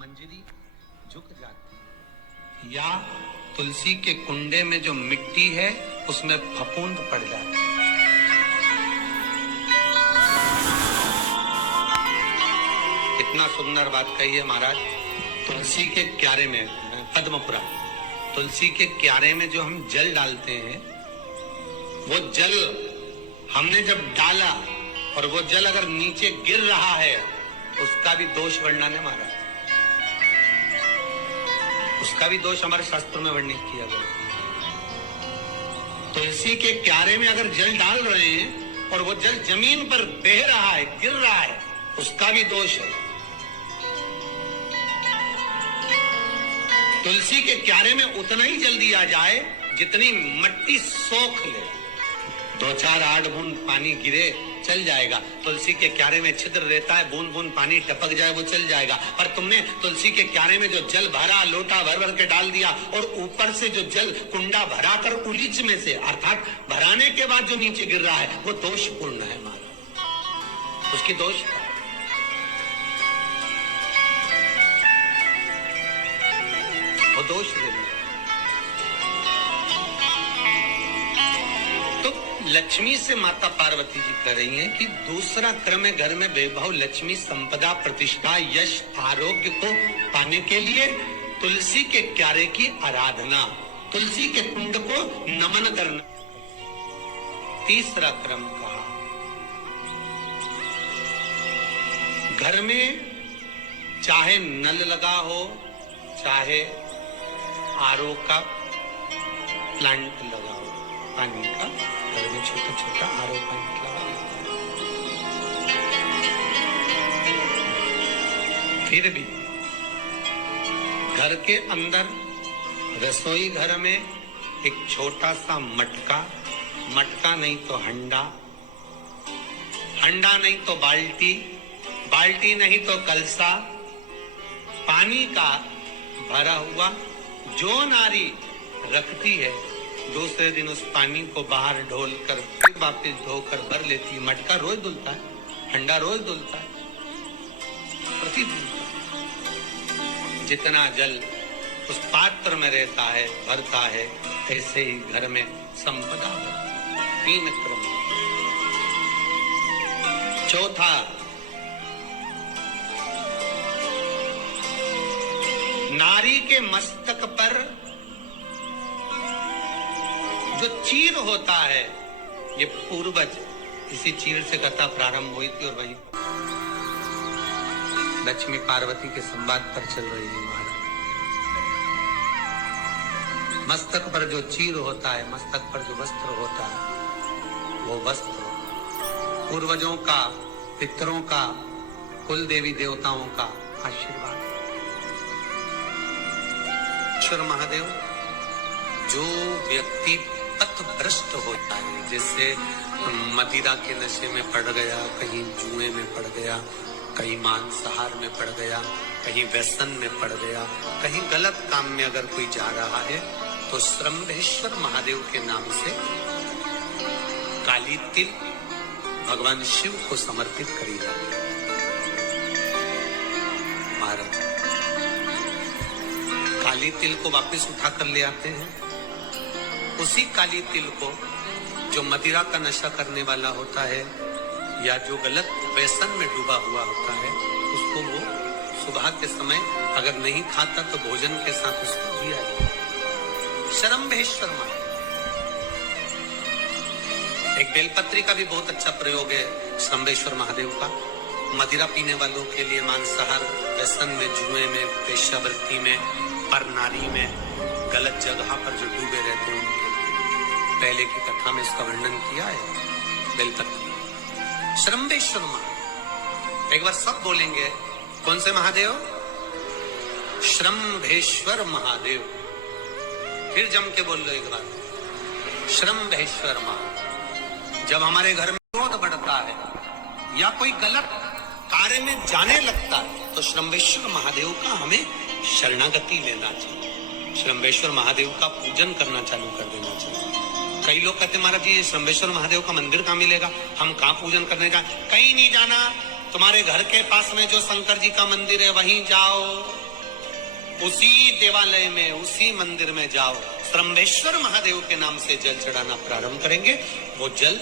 मंजरी झुक जाती है, या तुलसी के कुंडे में जो मिट्टी है उसमें फफूंद पड़ जाती है। कितना सुंदर बात कही है महाराज। तुलसी के क्यारे में, पद्म पुराण, तुलसी के क्यारे में जो हम जल डालते हैं, वो जल हमने जब डाला और वो जल अगर नीचे गिर रहा है, उसका भी दोष वर्णन है महाराज। उसका भी दोष हमारे शास्त्र में वर्णित किया गया। तुलसी के क्यारे में अगर जल डाल रहे हैं और वो जल जमीन पर बह रहा है, गिर रहा है, उसका भी दोष है। तुलसी के क्यारे में उतना ही जल दिया जाए जितनी मट्टी सोख ले। 2-4 8 बूंद पानी गिरे चल जाएगा। तुलसी के क्यारे में छिद्र रहता है, बूंद बूंद पानी टपक जाए वो चल जाएगा। पर तुमने तुलसी के क्यारे में जो जल भरा, लोटा भर भर के डाल दिया, और ऊपर से जो जल कुंडा भरा कर उलीच में से, अर्थात भराने के बाद जो नीचे गिर रहा है, वो दोषपूर्ण है महाराज। उसकी दोष वो दोष ले लिया। तो लक्ष्मी से माता पार्वती जी कह रही हैं कि दूसरा क्रम है घर में वैभव, लक्ष्मी, संपदा, प्रतिष्ठा, यश, आरोग्य को पाने के लिए तुलसी के क्यारे की आराधना, तुलसी के कुंड को नमन करना। तीसरा क्रम कहा, घर में चाहे नल लगा हो, चाहे आरओ का प्लांट लगा हो, पानी का, घर में छोटा छोटा आरओ प्लांट लगा हो, फिर भी घर के अंदर रसोई घर में एक छोटा सा मटका, मटका नहीं तो हंडा, हंडा नहीं तो बाल्टी, बाल्टी नहीं तो कलसा, पानी का भरा हुआ जो नारी रखती है, दूसरे दिन उस पानी को बाहर ढोल कर फिर वापस धोकर भर लेती है। मटका रोज धुलता है, हंडा रोज धुलता है, प्रतिदिन। जितना जल उस पात्र में रहता है, भरता है, ऐसे ही घर में संपदा है। 3 क्रम। चौथा, नारी के मस्तक पर जो चीर होता है, ये पूर्वज इसी चीर से कथा प्रारंभ हुई थी और वही लक्ष्मी पार्वती के संवाद पर चल रही है महाराज। मस्तक पर जो चीर होता है, मस्तक पर जो वस्त्र होता है, वो वस्त्र पूर्वजों का, पितरों का, कुल देवी देवताओं का आशीर्वाद। महादेव, जो व्यक्ति पथभ्रष्ट होता है, जैसे मदिरा के नशे में पड़ गया, कहीं जुए में पड़ गया, कहीं मांसाहार में पड़ गया, कहीं व्यसन में पड़ गया, कहीं गलत काम में अगर कोई जा रहा है, तो श्रम्भेश्वर महादेव के नाम से काली तिल भगवान शिव को समर्पित करी जाती है। महाराज काली तिल को वापस उठा कर ले आते हैं। उसी काली तिल को जो मदिरा का नशा करने वाला होता है या जो गलत व्यसन में डूबा हुआ होता है, उसको वो सुबह के समय अगर नहीं खाता तो भोजन के साथ उसको दिया जाए। श्रम्भेश्वर महादेव। एक बेलपत्री का भी बहुत अच्छा प्रयोग है श्रम्भेश्वर महादेव का। मदिरा पीने वालों के लिए, मांसाहार, व्यसन में, जुए में, वेश्यावृत्ति में, पर नारी में, गलत जगह पर जो डूबे रहते हैं, उनके पहले की कथा में इसका वर्णन किया है। बेलपत्री, श्रम्भेश्वर महादेव। एक बार सब बोलेंगे, कौन से महादेव? श्रम्भेश्वर महादेव। फिर जम के बोल लो एक बार, श्रम्भेश्वर महादेव। जब हमारे घर में क्रोध बढ़ता है या कोई गलत कार्य में जाने लगता है, तो श्रम्भेश्वर महादेव का हमें शरणागति लेना चाहिए। श्रम्भेश्वर महादेव का पूजन करना चालू कर देना चाहिए। कई लोग कहते महाराज जी, ये श्रम्भेश्वर महादेव का मंदिर कहाँ मिलेगा, हम कहाँ पूजन करने जाए? कहीं नहीं जाना, तुम्हारे घर के पास में जो शंकर जी का मंदिर है वहीं जाओ। उसी देवालय में, उसी मंदिर में जाओ, श्रम्भेश्वर महादेव के नाम से जल चढ़ाना प्रारंभ करेंगे। वो जल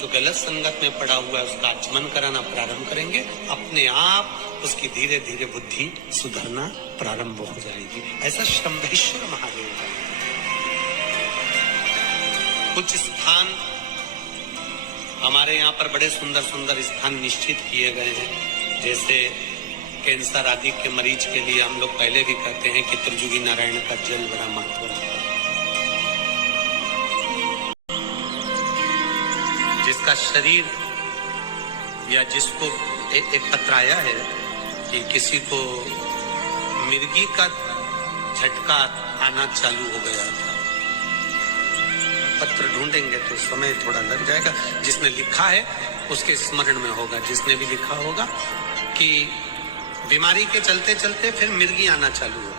जो गलत संगत में पड़ा हुआ है उसका आचमन कराना प्रारंभ करेंगे, अपने आप उसकी धीरे धीरे बुद्धि सुधरना प्रारंभ हो जाएगी। ऐसा श्रम्भेश्वर महादेव का कुछ स्थान हमारे यहाँ पर बड़े सुंदर सुंदर स्थान निश्चित किए गए हैं। जैसे कैंसर आदि के मरीज के लिए हम लोग पहले भी कहते हैं कि त्रिजुगी नारायण का जल बड़ा महत्व रखता है। जिसका शरीर या जिसको एक पत्र आया है कि किसी को मिर्गी का झटका आना चालू हो गया था। पत्र ढूंढेंगे तो समय थोड़ा लग जाएगा। जिसने लिखा है उसके स्मरण में होगा, जिसने भी लिखा होगा कि बीमारी के चलते चलते फिर मिर्गी आना चालू हो।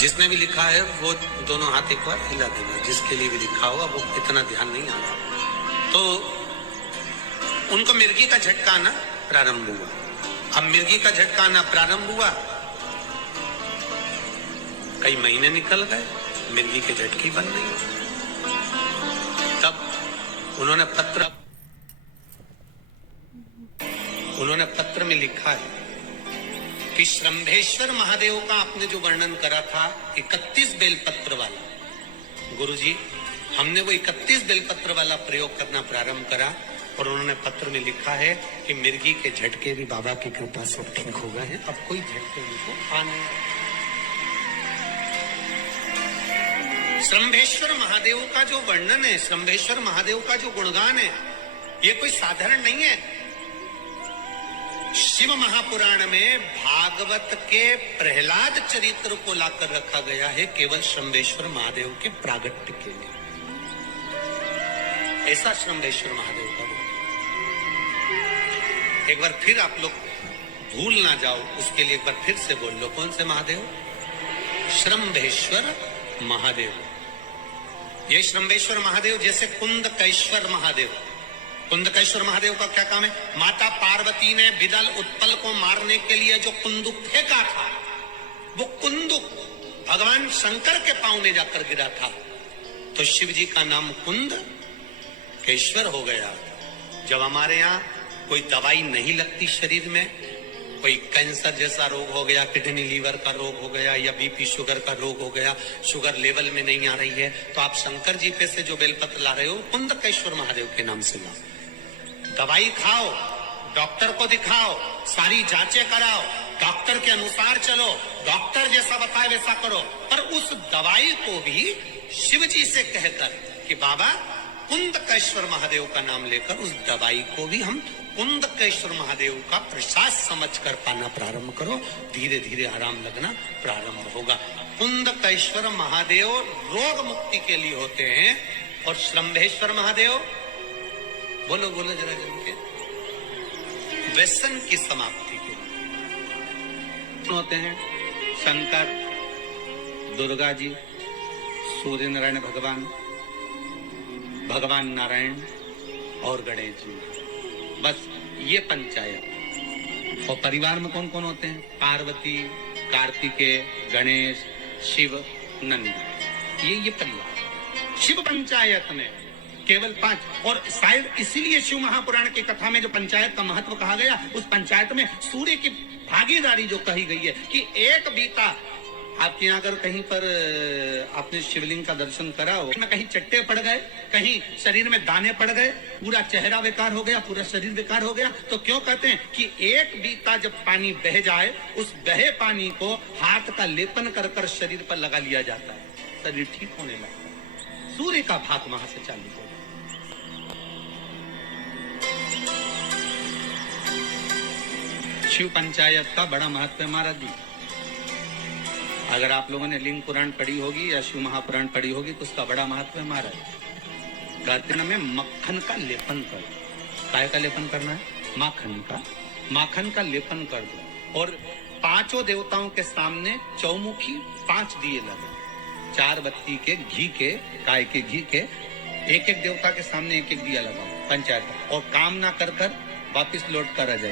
जिसने भी लिखा है वो दोनों हाथ एक बार हिला देना। जिसके लिए भी लिखा होगा वो इतना ध्यान नहीं आ रहा। तो उनको मिर्गी का झटका आना प्रारंभ हुआ। अब मिर्गी का झटका आना प्रारंभ हुआ, कई महीने निकल गए, मिर्गी के झटके बन नहीं। तब उन्होंने पत्र में लिखा है कि श्रम्भेश्वर महादेव का आपने जो वर्णन करा था 31 बेलपत्र वाला, गुरुजी हमने वो 31 बेलपत्र वाला प्रयोग करना प्रारंभ करा और उन्होंने पत्र में लिखा है कि मिर्गी के झटके भी बाबा की कृपा से ठीक हो गए हैं, अब कोई झटके उनको आने। श्रम्भेश्वर महादेव का जो वर्णन है, श्रम्भेश्वर महादेव का जो गुणगान है, ये कोई साधारण नहीं है। शिव महापुराण में भागवत के प्रहलाद चरित्र को लाकर रखा गया है केवल श्रम्भेश्वर महादेव के प्रागट्य के लिए। ऐसा श्रम्भेश्वर महादेव का गुण। एक बार फिर आप लोग भूल ना जाओ, उसके लिए एक बार फिर से बोल लो, कौन से महादेव? श्रम्भेश्वर महादेव। ये श्रम्भेश्वर महादेव जैसे कुंदकेश्वर महादेव। कुंदकेश्वर महादेव का क्या काम है? माता पार्वती ने विदल उत्पल को मारने के लिए जो कुंदुक फेंका था, वो कुंदुक भगवान शंकर के पांव में जाकर गिरा था। तो शिव जी का नाम कुंदकेश्वर हो गया। जब हमारे यहाँ कोई दवाई नहीं लगती शरीर में, कोई कैंसर जैसा रोग हो गया, किडनी लीवर का रोग हो गया या बीपी शुगर का रोग हो गया, शुगर लेवल में नहीं आ रही है, तो आप शंकर जी पे से जो बेलपत्र ला रहे हो कुंदकेश्वर महादेव के नाम से लाओ। दवाई खाओ, डॉक्टर को दिखाओ, सारी जांचें कराओ, डॉक्टर के अनुसार चलो, डॉक्टर जैसा बताए वैसा करो, पर उस दवाई को भी शिव जी से कहकर कि बाबा कुंदकेश्वर महादेव का नाम लेकर उस दवाई को भी हम कुंदकेश्वर महादेव का प्रसाद समझकर पाना प्रारंभ करो, धीरे धीरे आराम लगना प्रारंभ होगा। कुंदकेश्वर महादेव रोग मुक्ति के लिए होते हैं और श्रम्भेश्वर महादेव, बोलो बोलो जरा जन के, व्यसन की समाप्ति के लिए होते हैं। शंकर, दुर्गा जी, सूर्य नारायण भगवान, भगवान नारायण और गणेश जी, बस ये पंचायत। और परिवार में कौन कौन होते हैं? पार्वती, कार्तिकेय, गणेश, शिव, नंदी, ये परिवार। शिव पंचायत में केवल 5। और शायद इसीलिए शिव महापुराण की कथा में जो पंचायत का महत्व कहा गया, उस पंचायत में सूर्य की भागीदारी जो कही गई है कि एक बीता आपके यहाँ अगर कहीं पर आपने शिवलिंग का दर्शन करा हो, कहीं चट्टे पड़ गए, कहीं शरीर में दाने पड़ गए, पूरा चेहरा बेकार हो गया, पूरा शरीर बेकार हो गया, तो क्यों कहते हैं कि एक बीता जब पानी बह जाए, उस बहे पानी को हाथ का लेपन कर कर शरीर पर लगा लिया जाता है, शरीर ठीक होने लगता है। सूर्य का भाग वहां से चालू हो। शिव पंचायत का बड़ा महत्व है महाराज जी। अगर आप लोगों ने लिंग पुराण पढ़ी होगी या शिव महापुराण पढ़ी होगी तो उसका बड़ा महत्व है महाराज। कहते हैं में मक्खन का लेपन कर, काय का लेपन करना है? माखन का लेपन कर दो और 5 देवताओं के सामने चौमुखी 5 दिए लगे, 4 बत्ती के घी के, गाय के घी के, एक देवता के सामने एक दिया लगाओ पंचायत, और काम ना कर वापिस लौट कर आ जाए।